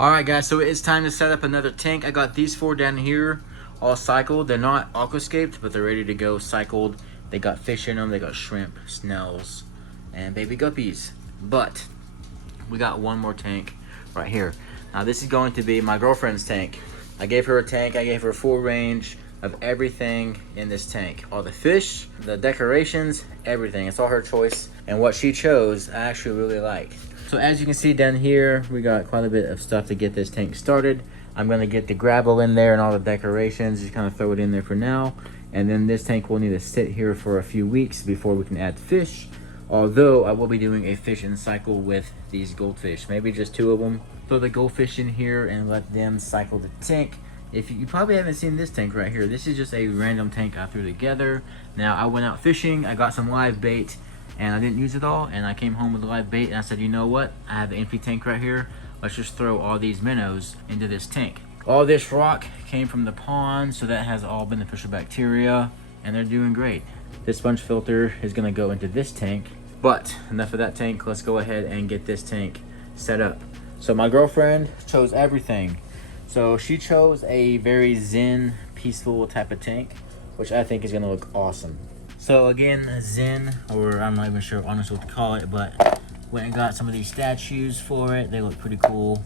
Alright guys, so it's time to set up another tank. I got these 4 down here, all cycled. They're not aquascaped, but they're ready to go cycled. They got fish in them, they got shrimp, snails, and baby guppies. But we got one more tank right here. Now this is going to be my girlfriend's tank. I gave her a tank, I gave her full range of everything in this tank. All the fish, the decorations, everything. It's all her choice. And what she chose, I actually really like. So as you can see down here, we got quite a bit of stuff to get this tank started. I'm gonna get the gravel in there and all the decorations, just kind of throw it in there for now. And then this tank will need to sit here for a few weeks before we can add fish. Although I will be doing a fish and cycle with these goldfish, maybe just 2 of them. Throw the goldfish in here and let them cycle the tank. If you probably haven't seen this tank right here, this is just a random tank I threw together. Now I went out fishing, I got some live bait, and I didn't use it all, and I came home with live bait and I said, you know what, I have an empty tank right here, let's just throw all these minnows into this tank. All this rock came from the pond, so that has all beneficial bacteria, and they're doing great. This sponge filter is gonna go into this tank, but enough of that tank, let's go ahead and get this tank set up. So my girlfriend chose everything. So she chose a very zen, peaceful type of tank, which I think is gonna look awesome. So again, zen, or I'm not even sure honestly what to call it, but went and got some of these statues for it. They look pretty cool.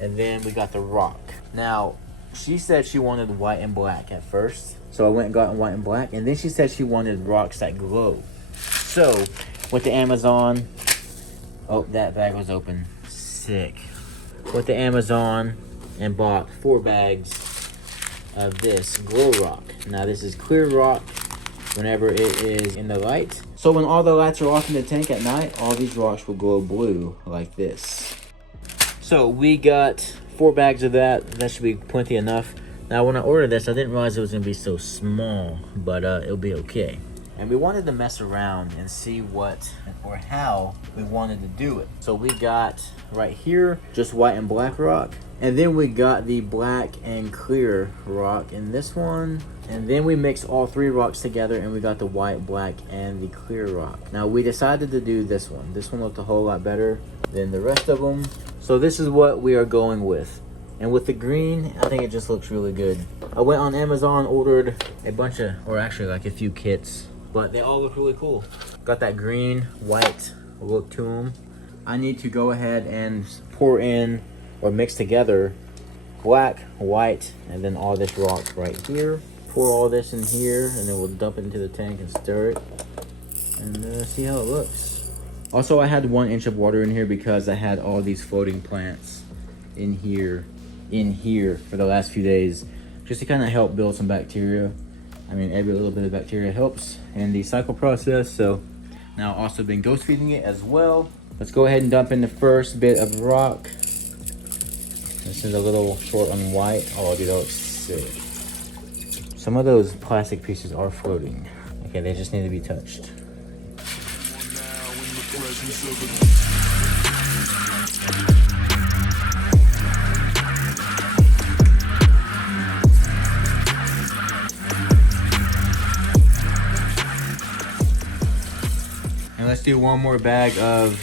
And then we got the rock. Now, she said she wanted white and black at first. So I went and got white and black. And then she said she wanted rocks that glow. So, went to Amazon. Oh, that bag was open. Sick. Went to Amazon and bought 4 bags of this glow rock. Now this is clear rock whenever it is in the light. So when all the lights are off in the tank at night, all these rocks will glow blue like this. So we got 4 bags of that. That should be plenty enough. Now when I ordered this, I didn't realize it was gonna be so small, but it'll be okay. And we wanted to mess around and see what or how we wanted to do it. So we got right here just white and black rock, and then we got the black and clear rock in this one, and then we mixed all 3 rocks together and we got the white, black, and the clear rock. Now we decided to do this one. This one looked a whole lot better than the rest of them. So this is what we are going with. And with the green, I think it just looks really good. I went on Amazon, ordered a bunch of, or actually like a few kits, but they all look really cool. Got that green, white look to them. I need to go ahead and pour in or mix together black, white, and then all this rock right here. Pour all this in here, and then we'll dump it into the tank and stir it and see how it looks. Also, I had 1 inch of water in here because I had all these floating plants in here for the last few days, just to kind of help build some bacteria. I mean, every little bit of bacteria helps in the cycle process. So now I've also been ghost feeding it as well. Let's go ahead and dump in the first bit of rock. This is a little short on white. Oh, dude, that looks sick. Some of those plastic pieces are floating. Okay, they just need to be touched. And let's do 1 more bag of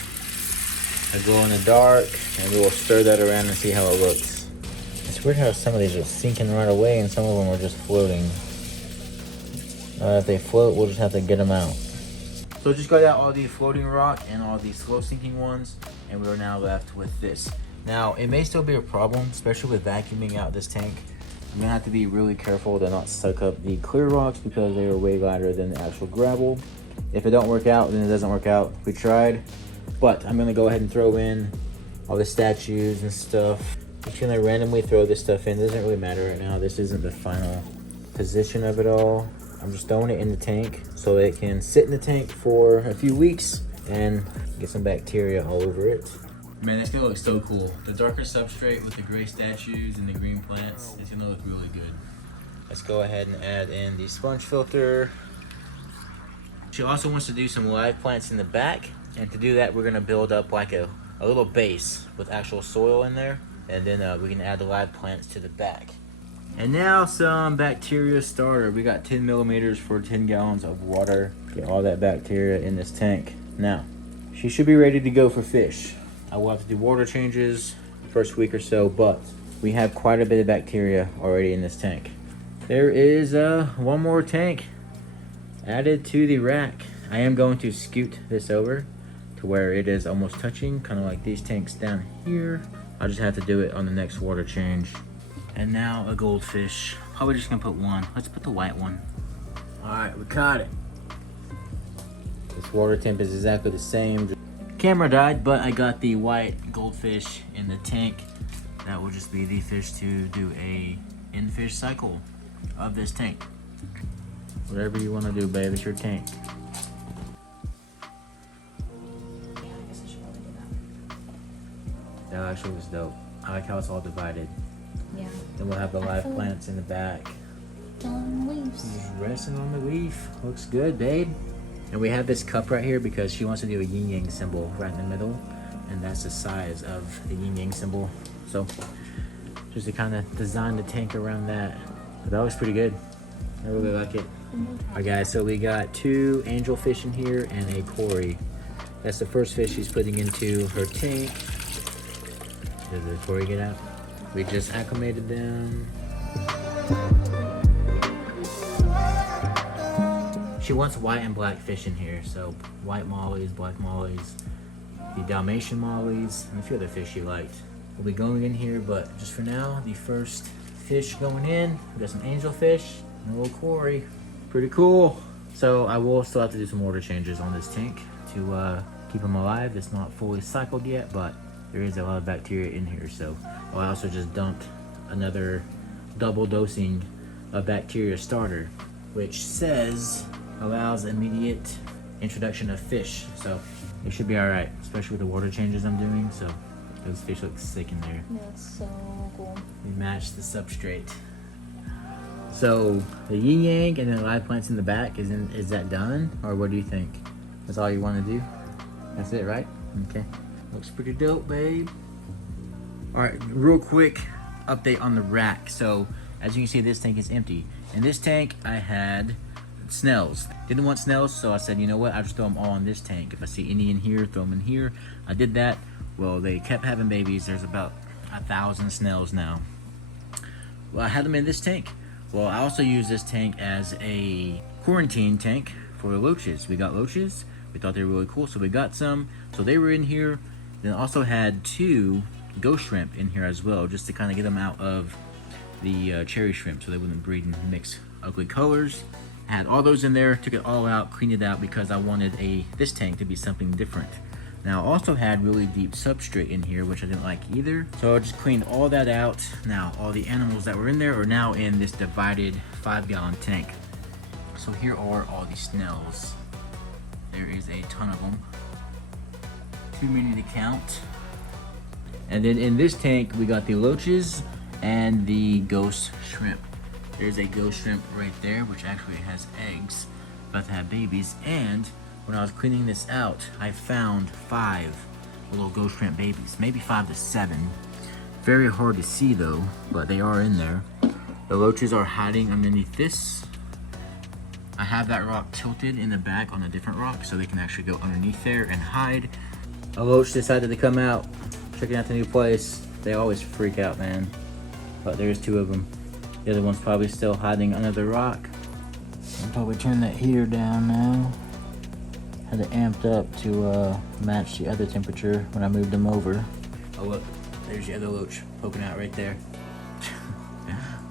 a glow in the dark, and we will stir that around and see how it looks. It's weird how some of these are sinking right away and some of them are just floating. If they float, we'll just have to get them out. So just got out all the floating rock and all the slow sinking ones, and we are now left with this. Now, it may still be a problem, especially with vacuuming out this tank. I'm gonna have to be really careful to not suck up the clear rocks because they are way lighter than the actual gravel. If it don't work out, then it doesn't work out. We tried, but I'm gonna go ahead and throw in all the statues and stuff. Just gonna randomly throw this stuff in. It doesn't really matter right now. This isn't the final position of it all. I'm just throwing it in the tank so it can sit in the tank for a few weeks and get some bacteria all over it. Man, it's gonna look so cool. The darker substrate with the gray statues and the green plants, it's gonna look really good. Let's go ahead and add in the sponge filter. She also wants to do some live plants in the back, and to do that we're gonna build up like a little base with actual soil in there, and then we can add the live plants to the back. And now some bacteria starter. We got 10 millimeters for 10 gallons of water. Get all that bacteria in this tank. Now, she should be ready to go for fish. I will have to do water changes first week or so, but we have quite a bit of bacteria already in this tank. There is one more tank added to the rack. I am going to scoot this over to where it is almost touching, kind of like these tanks down here. I'll just have to do it on the next water change. And now a goldfish. Probably just gonna put one. Let's put the white one. All right, we caught it. This water temp is exactly the same. Camera died, but I got the white goldfish in the tank. That will just be the fish to do a in-fish cycle of this tank. Whatever you want to do, babe, it's your tank. That actually was dope. I like how it's all divided. Yeah. Then we'll have the live plants in the back. Leaves. He's resting on the leaf. Looks good, babe. And we have this cup right here because she wants to do a yin yang symbol right in the middle. And that's the size of the yin yang symbol. So just to kind of design the tank around that. But that looks pretty good. I really like it. Alright guys, so we got 2 angelfish in here and a Cory. That's the first fish she's putting into her tank. Did the Cory get out? We just acclimated them. She wants white and black fish in here, so white mollies, black mollies, the Dalmatian mollies, and a few other fish she liked. Will be going in here, but just for now, the first fish going in. We got some angelfish and a little Cory. Pretty cool. So I will still have to do some water changes on this tank to keep them alive. It's not fully cycled yet, but there is a lot of bacteria in here. So I also just dumped another double dosing of bacteria starter, which says allows immediate introduction of fish. So it should be all right, especially with the water changes I'm doing. So those fish look sick in there. That's so cool. We matched the substrate. So the yin yang and then live plants in the back, is that done? Or what do you think? That's all you want to do? That's it, right? Okay. Looks pretty dope, babe. All right, real quick update on the rack. So as you can see, this tank is empty. In this tank, I had snails. Didn't want snails, so I said, you know what? I'll just throw them all in this tank. If I see any in here, throw them in here. I did that. Well, they kept having babies. There's about 1,000 snails now. Well, I had them in this tank. Well, I also use this tank as a quarantine tank for loaches. We got loaches. We thought they were really cool, so we got some. So they were in here. Then also had 2 ghost shrimp in here as well, just to kind of get them out of the cherry shrimp so they wouldn't breed and mix ugly colors. I had all those in there, took it all out, cleaned it out because I wanted this tank to be something different. Now I also had really deep substrate in here, which I didn't like either. So I just cleaned all that out. Now all the animals that were in there are now in this divided 5-gallon tank. So here are all the snails. There is a ton of them. Too many to count. And then in this tank, we got the loaches and the ghost shrimp. There's a ghost shrimp right there, which actually has eggs, about to have babies. And when I was cleaning this out, I found 5 little ghost shrimp babies, maybe 5 to 7. Very hard to see though, but they are in there. The loaches are hiding underneath this. I have that rock tilted in the back on a different rock so they can actually go underneath there and hide. A loach decided to come out, checking out the new place. They always freak out, man. But there's 2 of them. The other one's probably still hiding under the rock. I'll probably turn that heater down now. Had it amped up to match the other temperature when I moved them over. Oh look, there's the other loach poking out right there.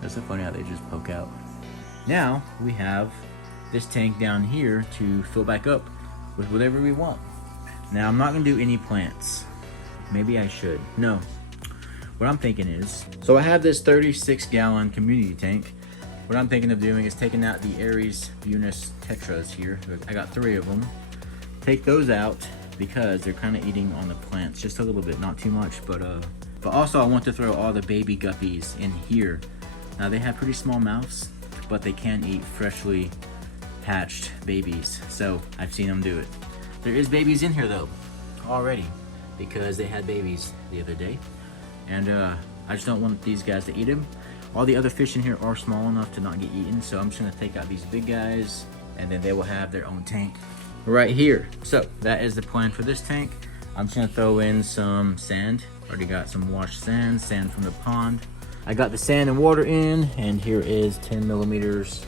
That's so funny how they just poke out. Now we have this tank down here to fill back up with whatever we want. Now I'm not gonna do any plants. Maybe I should. No. What I'm thinking is, so I have this 36-gallon community tank. What I'm thinking of doing is taking out the Aries Bunus Tetras here. I got 3 of them. Take those out because they're kind of eating on the plants just a little bit, not too much, but also I want to throw all the baby guppies in here. Now they have pretty small mouths, but they can eat freshly hatched babies, so I've seen them do it. There is babies in here though already because they had babies the other day, and I just don't want these guys to eat them. All the other fish in here are small enough to not get eaten, so I'm just gonna take out these big guys and then they will have their own tank right here. So that is the plan for this tank. I'm just gonna throw in some sand Already got some washed sand from the pond. I got the sand and water in, and here is 10 millimeters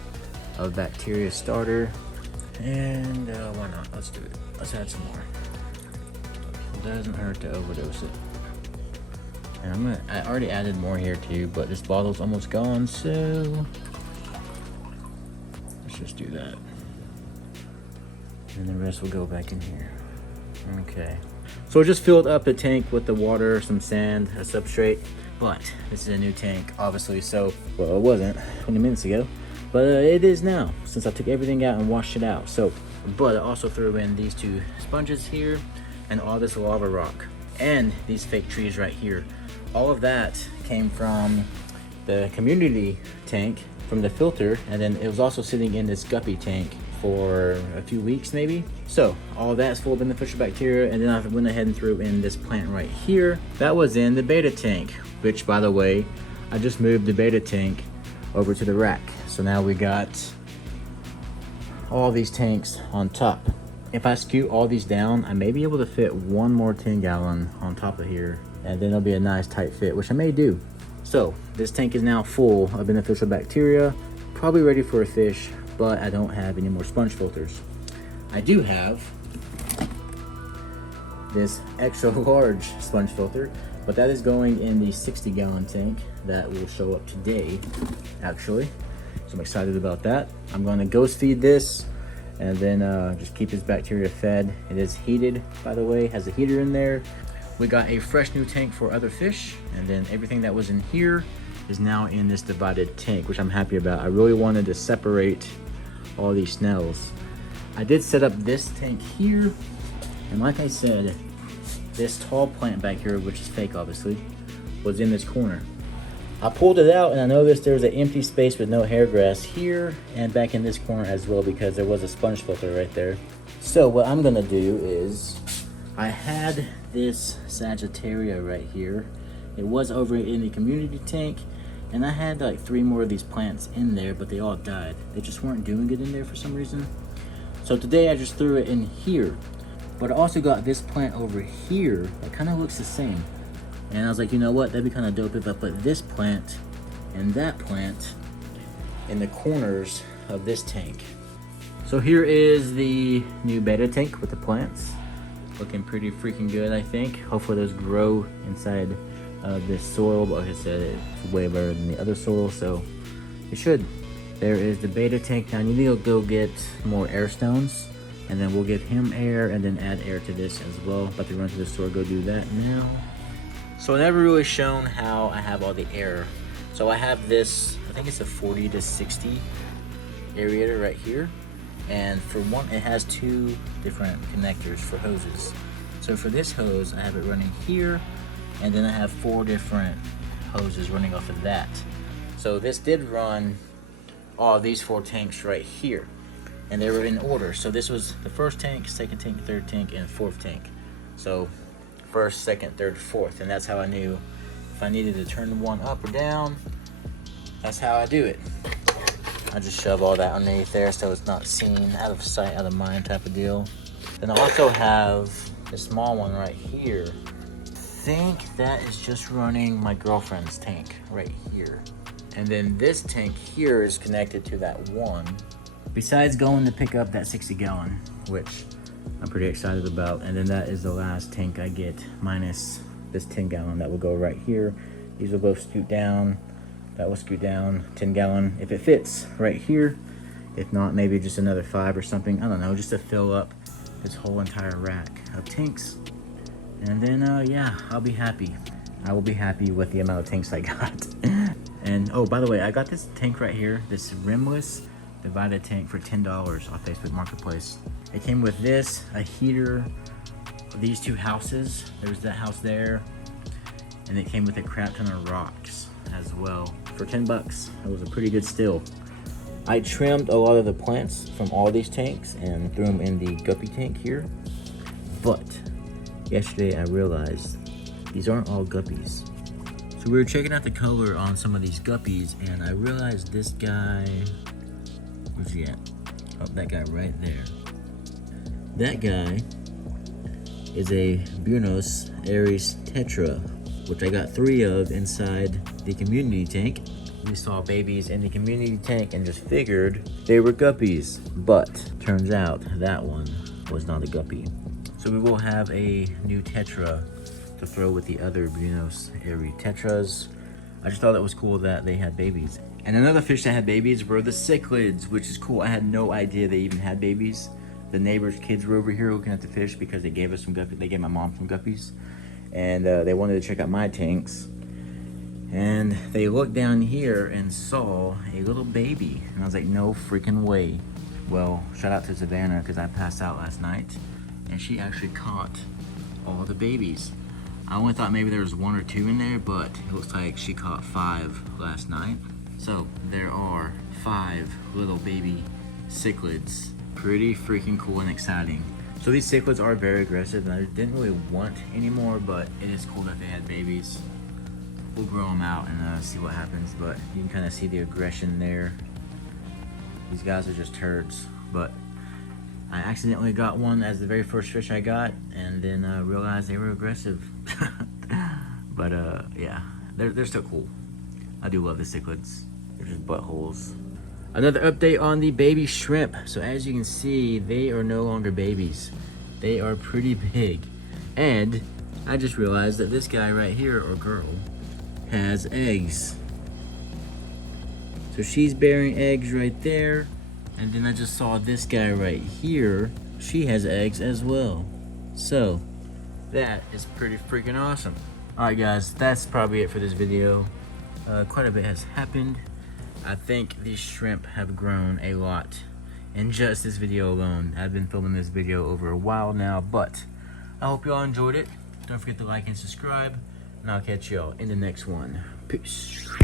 of bacteria starter. And why not? Let's do it. Let's add some more. It doesn't hurt to overdose it. And I already added more here too, but this bottle's almost gone, so let's just do that. And the rest will go back in here. Okay. So I just filled up the tank with the water, some sand, a substrate. But this is a new tank, obviously, so, well, it wasn't 20 minutes ago, but it is now, since I took everything out and washed it out. So, but I also threw in these 2 sponges here, and all this lava rock, and these fake trees right here. All of that came from the community tank, from the filter, and then it was also sitting in this guppy tank for a few weeks maybe. So all that's full of beneficial bacteria, and then I went ahead and threw in this plant right here. That was in the beta tank, which, by the way, I just moved the beta tank over to the rack. So now we got all these tanks on top. If I scoot all these down, I may be able to fit one more 10-gallon on top of here, and then it'll be a nice tight fit, which I may do. So this tank is now full of beneficial bacteria, probably ready for a fish, but I don't have any more sponge filters. I do have this extra large sponge filter, but that is going in the 60-gallon tank that will show up today, actually. So I'm excited about that. I'm going to ghost feed this, and then just keep its bacteria fed. It is heated, by the way, has a heater in there. We got a fresh new tank for other fish, and then everything that was in here is now in this divided tank, which I'm happy about. I really wanted to separate all these snails. I did set up this tank here, and like I said, this tall plant back here, which is fake obviously, was in this corner. I pulled it out and I noticed there was an empty space with no hair grass here and back in this corner as well, because there was a sponge filter right there. So what I'm gonna do is, I had this Sagittaria right here. It was over in the community tank, and I had like 3 more of these plants in there, but they all died. They just weren't doing good in there for some reason. So today I just threw it in here. But I also got this plant over here that kind of looks the same. And I was like, you know what, that'd be kind of dope if I put this plant and that plant in the corners of this tank. So here is the new beta tank with the plants. Looking pretty freaking good, I think. Hopefully those grow inside this soil, but like I said, it's way better than the other soil, so it should. There is the beta tank. Now I need to go get more air stones, and then we'll give him air and then add air to this as well. About to run to the store, go do that now. So I never really shown how I have all the air. So I have this, I think it's a 40 to 60 aerator right here. And for one, it has 2 different connectors for hoses. So for this hose, I have it running here, and then I have 4 different hoses running off of that. So this did run all these 4 tanks right here, and they were in order. So this was the first tank, second tank, third tank, and fourth tank. So first, second, third, fourth, and that's how I knew if I needed to turn one up or down. That's how I do it. I just shove all that underneath there so it's not seen, out of sight, out of mind type of deal. Then I also have this small one right here. I think that is just running my girlfriend's tank right here. And then this tank here is connected to that one. Besides going to pick up that 60-gallon, which I'm pretty excited about. And then that is the last tank I get, minus this 10-gallon that will go right here. These will both scoot down. That will scoot down, 10-gallon if it fits right here. If not, maybe just another 5 or something. I don't know, just to fill up this whole entire rack of tanks. And then, yeah, I'll be happy. I will be happy with the amount of tanks I got. And, oh, by the way, I got this tank right here, this rimless divided tank for $10 off Facebook Marketplace. It came with this, a heater, these 2 houses. There's that house there. And it came with a crap ton of rocks as well for 10 bucks. It was a pretty good steal. I trimmed a lot of the plants from all these tanks and threw them in the guppy tank here. But yesterday I realized these aren't all guppies. So we were checking out the color on some of these guppies, and I realized this guy, where's he at? Oh, that guy right there. That guy is a Buenos Aires Tetra. which I got 3 of inside the community tank. We saw babies in the community tank and just figured they were guppies, but turns out that one was not a guppy. So we will have a new tetra to throw with the other Buenos Aires tetras. I just thought it was cool that they had babies. And another fish that had babies were the cichlids, which is cool. I had no idea they even had babies. The neighbors' kids were over here looking at the fish because they gave us some guppies. They gave my mom some guppies, and they wanted to check out my tanks. And they looked down here and saw a little baby, and I was like, no freaking way. Well, shout out to Savannah because I passed out last night, and she actually caught all the babies. I only thought maybe there was 1 or 2 in there, but it looks like she caught 5 last night. So there are 5 little baby cichlids. Pretty freaking cool and exciting. So these cichlids are very aggressive, and I didn't really want any more, but it is cool that they had babies. We'll grow them out and see what happens, but you can kind of see the aggression there. These guys are just turds, but I accidentally got one as the very first fish I got, and then realized they were aggressive. But yeah, they're still cool. I do love the cichlids. They're just buttholes. Another update on the baby shrimp. So as you can see, they are no longer babies. They are pretty big. And I just realized that this guy right here, or girl, has eggs. So she's bearing eggs right there. And then I just saw this guy right here. She has eggs as well. So that is pretty freaking awesome. Alright guys, that's probably it for this video. Quite a bit has happened. I think these shrimp have grown a lot in just this video alone. I've been filming this video over a while now, but I hope y'all enjoyed it. Don't forget to like and subscribe, and I'll catch y'all in the next one. Peace.